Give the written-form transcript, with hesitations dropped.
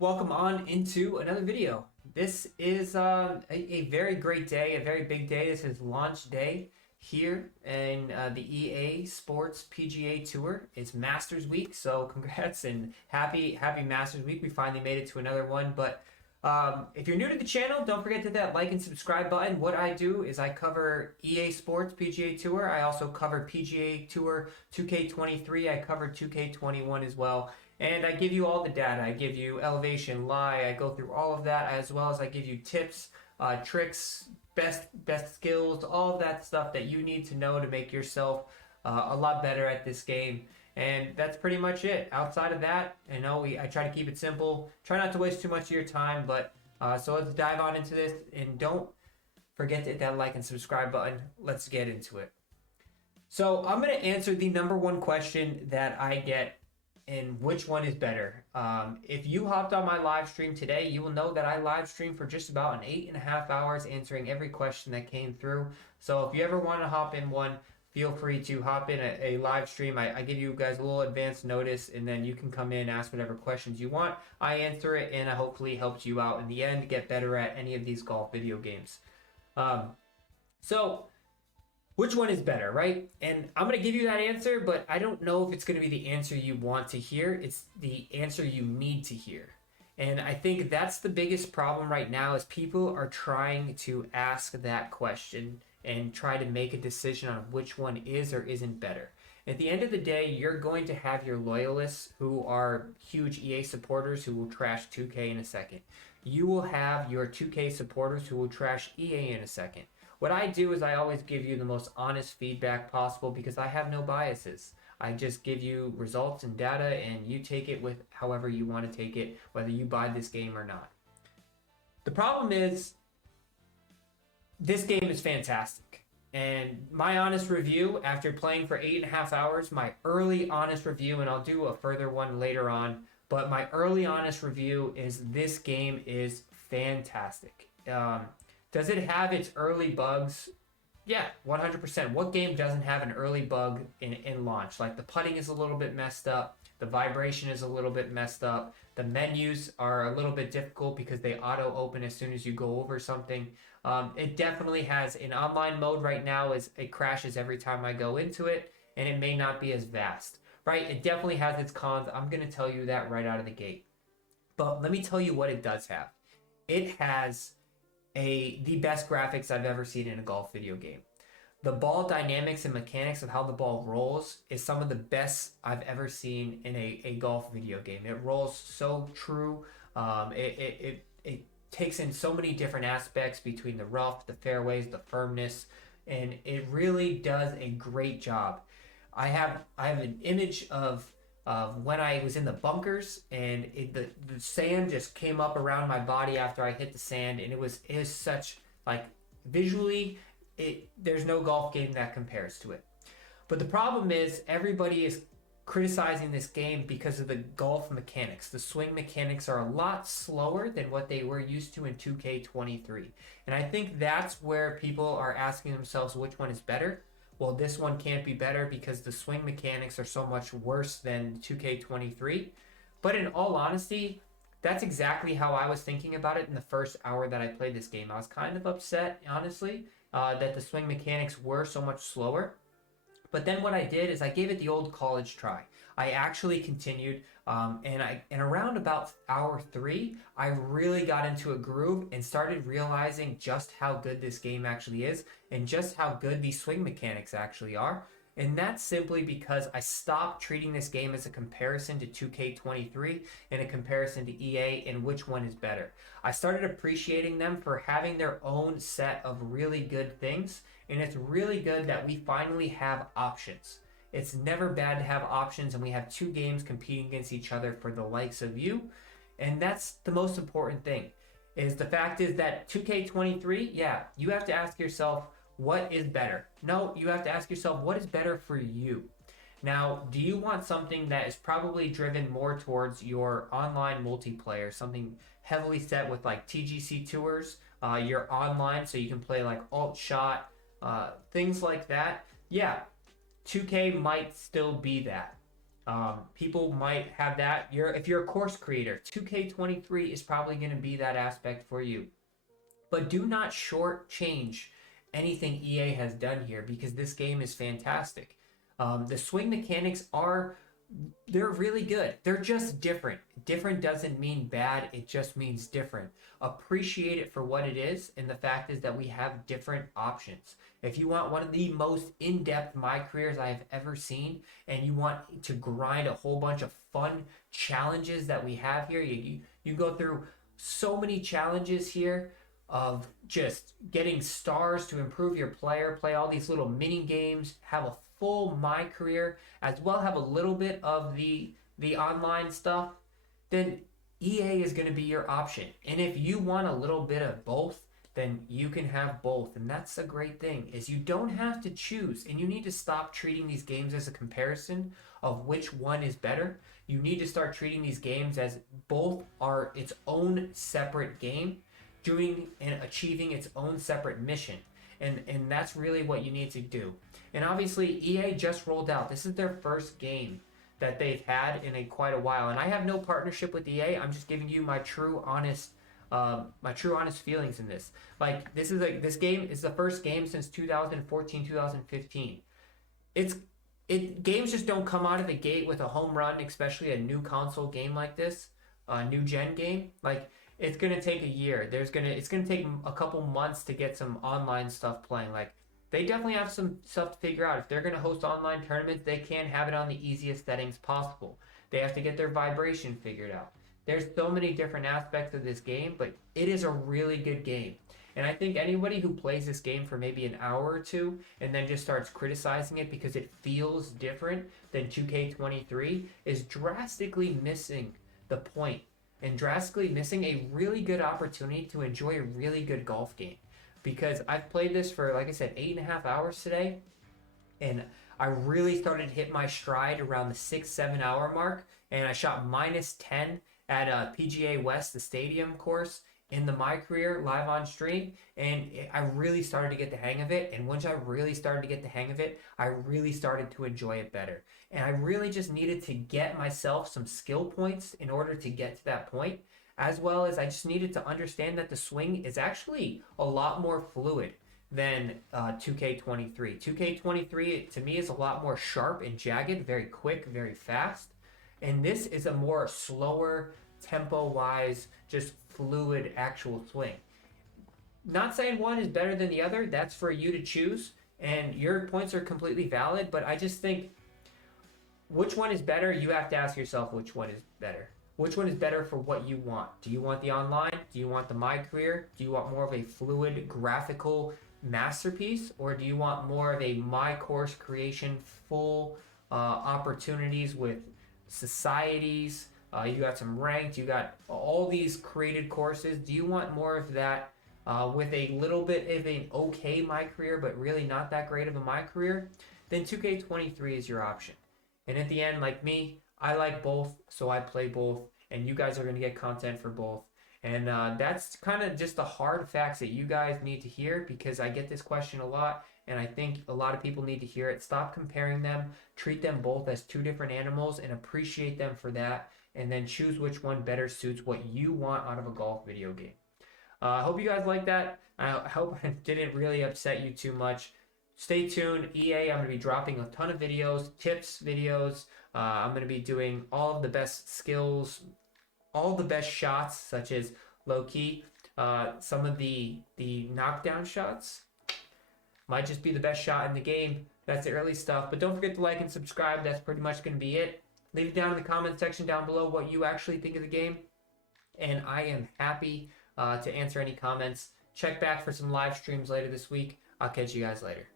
Welcome on into another video. This is a very great day, a very big day. This is launch day here in the EA Sports PGA Tour. It's Masters Week, so congrats and happy Masters Week. We finally made it to another one. But if you're new to the channel, don't forget to hit that like and subscribe button. What I do is I cover EA Sports PGA Tour. I also cover PGA Tour 2K23. I cover 2K21 as well. And I give you all the data. I give you elevation, lie. I go through all of that, as well as I give you tips, tricks, best skills, all of that stuff that you need to know to make yourself a lot better at this game. And that's pretty much it. Outside of that, I try to keep it simple. Try not to waste too much of your time. But so let's dive on into this, and don't forget to hit that like and subscribe button. Let's get into it. So I'm going to answer the number one question that I get. And which one is better? If you hopped on my live stream today, you will know that I live streamed for just about an 8.5 hours answering every question that came through. So if you ever want to hop in one, feel free to hop in a live stream. I give you guys a little advance notice, and then you can come in and ask whatever questions you want. I answer it, and I hopefully helped you out in the end to get better at any of these golf video games. So which one is better, right? And I'm going to give you that answer, but I don't know if it's going to be the answer you want to hear. It's the answer you need to hear. And I think that's the biggest problem right now is people are trying to ask that question and try to make a decision on which one is or isn't better. At the end of the day, you're going to have your loyalists who are huge EA supporters who will trash 2K in a second. You will have your 2K supporters who will trash EA in a second. What I do is I always give you the most honest feedback possible because I have no biases. I just give you results and data, and you take it with however you want to take it, whether you buy this game or not. The problem is this game is fantastic. And my honest review, after playing for 8.5 hours, my early honest review, and I'll do a further one later on, but my early honest review is this game is fantastic. Does it have its early bugs? Yeah, 100%. What game doesn't have an early bug in launch? Like the putting is a little bit messed up. The vibration is a little bit messed up. The menus are a little bit difficult because they auto open as soon as you go over something. It definitely has an online mode right now. It crashes every time I go into it, and it may not be as vast, right? It definitely has its cons. I'm going to tell you that right out of the gate. But let me tell you what it does have. It has the best graphics I've ever seen in a golf video game. The ball dynamics and mechanics of how the ball rolls is some of the best I've ever seen in a golf video game. It rolls so true. It takes in so many different aspects between the rough, the fairways, the firmness, and it really does a great job. I have an image of when I was in the bunkers, and the sand just came up around my body after I hit the sand, and it was such, like, visually, there's no golf game that compares to it. But the problem is everybody is criticizing this game because of the golf mechanics. The swing mechanics are a lot slower than what they were used to in 2K23. And I think that's where people are asking themselves which one is better. Well, this one can't be better because the swing mechanics are so much worse than 2K23. But in all honesty, that's exactly how I was thinking about it in the first hour that I played this game. I was kind of upset, honestly, that the swing mechanics were so much slower. But then what I did is I gave it the old college try. I actually continued, and around about hour 3, I really got into a groove and started realizing just how good this game actually is and just how good these swing mechanics actually are. And that's simply because I stopped treating this game as a comparison to 2K23 and a comparison to EA and which one is better. I started appreciating them for having their own set of really good things, and it's really good that we finally have options. It's never bad to have options, and we have two games competing against each other for the likes of you, and that's the most important thing. Is the fact is that 2K23, yeah, you have to ask yourself, what is better? No, you have to ask yourself, what is better for you? Now, do you want something that is probably driven more towards your online multiplayer, something heavily set with like TGC tours, your online, so you can play like alt shot, things like that? Yeah, 2K might still be that. People might have that. If you're a course creator, 2K23 is probably going to be that aspect for you. But do not shortchange anything EA has done here because this game is fantastic. The swing mechanics they're really good. They're just different. Different doesn't mean bad, it just means different. Appreciate it for what it is, and the fact is that we have different options. If you want one of the most in-depth my careers I've ever seen, and you want to grind a whole bunch of fun challenges that we have here, you go through so many challenges here of just getting stars to improve your player, play all these little mini games, have a full my career, as well have a little bit of the online stuff, then EA is going to be your option. And if you want a little bit of both, then you can have both. And that's a great thing, is you don't have to choose, and you need to stop treating these games as a comparison of which one is better. You need to start treating these games as both are its own separate game, doing and achieving its own separate mission. And that's really what you need to do. And obviously EA just rolled out, this is their first game that they've had in quite a while, and I have no partnership with EA. I'm just giving you my true honest feelings in this. Like, this game is the first game since 2014, 2015. Games just don't come out of the gate with a home run, especially a new console game like this, a new gen game. Like, it's gonna take a year. It's gonna take a couple months to get some online stuff playing. Like, they definitely have some stuff to figure out. If they're gonna host online tournaments, they can't have it on the easiest settings possible. They have to get their vibration figured out. There's so many different aspects of this game, but it is a really good game. And I think anybody who plays this game for maybe an hour or two and then just starts criticizing it because it feels different than 2K23 is drastically missing the point and drastically missing a really good opportunity to enjoy a really good golf game. Because I've played this for, like I said, 8.5 hours today, and I really started to hit my stride around the 6-7 hour mark, and I shot -10 at PGA West, the stadium course, in my career live on stream, and I really started to get the hang of it. And once I really started to get the hang of it, I really started to enjoy it better. And I really just needed to get myself some skill points in order to get to that point, as well as I just needed to understand that the swing is actually a lot more fluid than 2K23. 2K23 to me is a lot more sharp and jagged, very quick, very fast. And this is a more slower, tempo-wise, just fluid actual swing. Not saying one is better than the other, that's for you to choose, and your points are completely valid, but I just think which one is better, you have to ask yourself which one is better. Which one is better for what you want? Do you want the online? Do you want the my career? Do you want more of a fluid graphical masterpiece, or do you want more of a my course creation, full opportunities with societies? You got some ranked, you got all these created courses. Do you want more of that with a little bit of an okay my career, but really not that great of a my career? Then 2K23 is your option. And at the end, like me, I like both, so I play both, and you guys are going to get content for both. And that's kind of just the hard facts that you guys need to hear, because I get this question a lot, and I think a lot of people need to hear it. Stop comparing them. Treat them both as two different animals and appreciate them for that, and then choose which one better suits what you want out of a golf video game. I hope you guys like that. I hope it didn't really upset you too much. Stay tuned. EA, I'm going to be dropping a ton of videos, tips videos. I'm going to be doing all of the best skills, all the best shots, such as low key. Some of the knockdown shots might just be the best shot in the game. That's the early stuff. But don't forget to like and subscribe. That's pretty much going to be it. Leave it down in the comment section down below what you actually think of the game. And I am happy to answer any comments. Check back for some live streams later this week. I'll catch you guys later.